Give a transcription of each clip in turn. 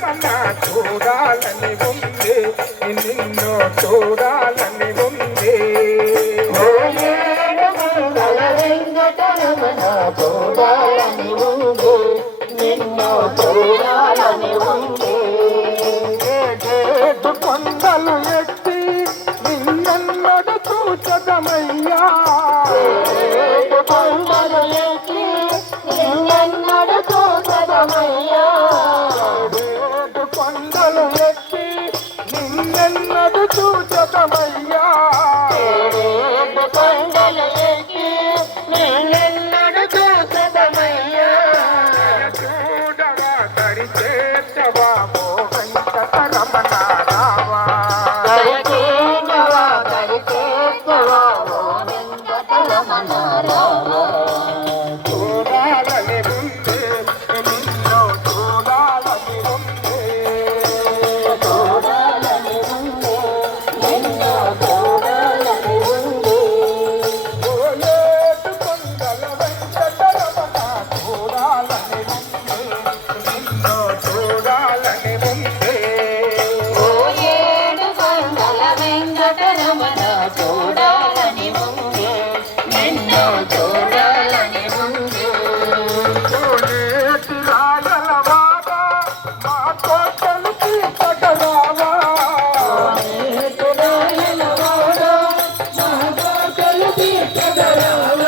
రమణ చూడాలని ఉంది నిన్ను చూడాలని ఉంది చూడాలని ఉంది నిన్ను చూడాలని ఉంది కొండలు ఎత్తి నిన్నడు చూచదమయ్యా కొండలు ఎత్తి నిన్నడు చూచదమయ్యా కొండలు ఎత్తి నిన్నడు చూచదమయ్యా కొండలు ఎత్తి నిన్నడు చూచదమయ్యా చూడగా తరిచేతవా వెంకటరమణ రావా చూడాలని ఉంది నిన్ను చూడాలని ఉంది ఓలేటు కొండల వెంకటరమణ చూడాలని ఉంది నిన్ను చూడాలని ఉంది చూడాలని ఉంది నిన్ను చూడాలని ఉంది ఓలేటి రాగలవాడ మా కోటలు తీర్చగలవా నేటి రాగలవాడ మా కోటలు తీర్చగలవా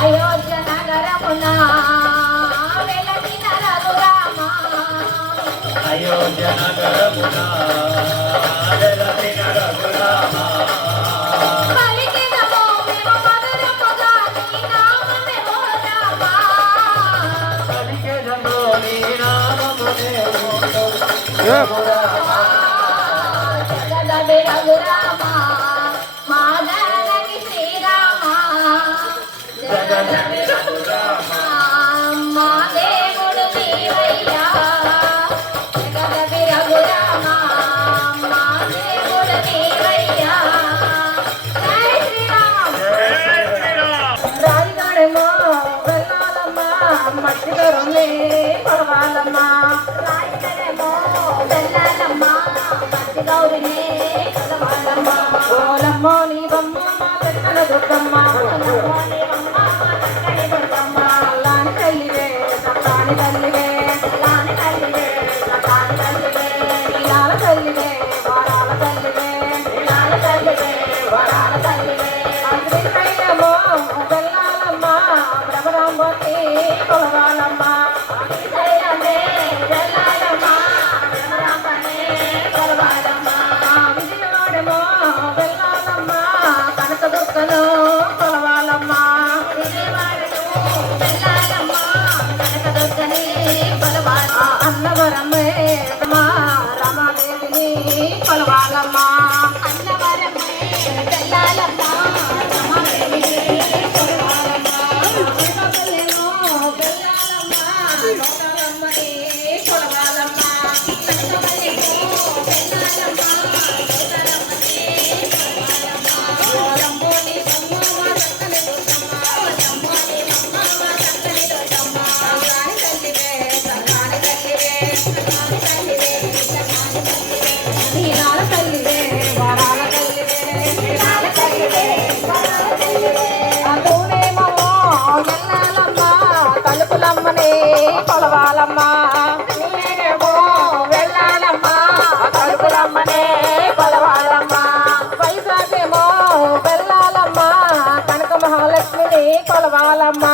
అయోధ్య నగరమున వెలసిన రఘురామ అయోధ్య నగరమున వెలసిన రఘురామ పలికినమో మేము మధురముగా నీ నామమేమో రామ పలికెదమో నీ నామమునే జగదబి రఘురామ మాధవకి శ్రీరామ జగదబి రఘురామ మా దేవుడు నీవయ్యా జగదబి రఘురామ మా దేవుడు నీవయ్యా జై శ్రీరామ్ రాయిగడమో వెళ్ళాలమ్మా మట్టి దొరలే పడవాలమ్మా రాయిగడమో వెళ్ళాలమ్మా మట్టి గౌరినే కలవాలమ్మా ఓలమ్మో నీ బొమ్మ మా పెద్దల దుర్గమ్మ ఓలమ్మో నీ బొమ్మ మా చక్కని దుర్గమ్మ లాని తల్లివే సత్తాని తల్లివే లాని తల్లివే సత్తాని తల్లివే నీలాల తల్లివే వారాల తల్లివే నీలాల తల్లివే వారాల తల్లివే అగ్నిశైలమో వెళ్ళాలమ్మా భ్రమరాంబతి కొలవాలమ్మా అగ్నిశైలమే వెళ్ళాలమ్మా భ్రమరాంబనే కొలవాలమ్మా విజయవాడమో వెళ్ళాలమ్మా కనకదుర్గను కొలవాలమ్మా విజయవాడను వెళ్ళాలమ్మా కనకదుర్గని కొలవాలమ్మా అన్నవరమే రమాదేవిని కొలవాలమ్మా అన్నవరమే వెళ్ళాలమ్మా రమాదేవిని కొలవాలమ్మా శ్రీకాకుళమేమో వెళ్ళాలమ్మా నోటాలమ్మని కొలవాలమ్మా కనకమల్లేమో వెళ్ళాలమ్మా నోటాలమ్మని కొలవాలమ్మా ఓలంబోని బొమ్మ మా చక్కని దుర్గమ్మ ఓలంబోని బొమ్మ మా చక్కని దుర్గమ్మ రాణి తల్లివే సగాని తల్లివే సగాని తల్లివే సగాని తల్లివే నీలాల తల్లివే వరాల తల్లివే నీలాల తల్లివే వరాల తల్లివే అతూనేమో వెళ్ళాలమ్మా తలుపులమ్మని కొలవాలమ్మా నీనేమో వెళ్ళాలమ్మా తలుపులమ్మని కొలవాలమ్మా వైజాగేమో వెళ్ళాలమ్మా కనక మహాలక్ష్మిని కొలవాలమ్మా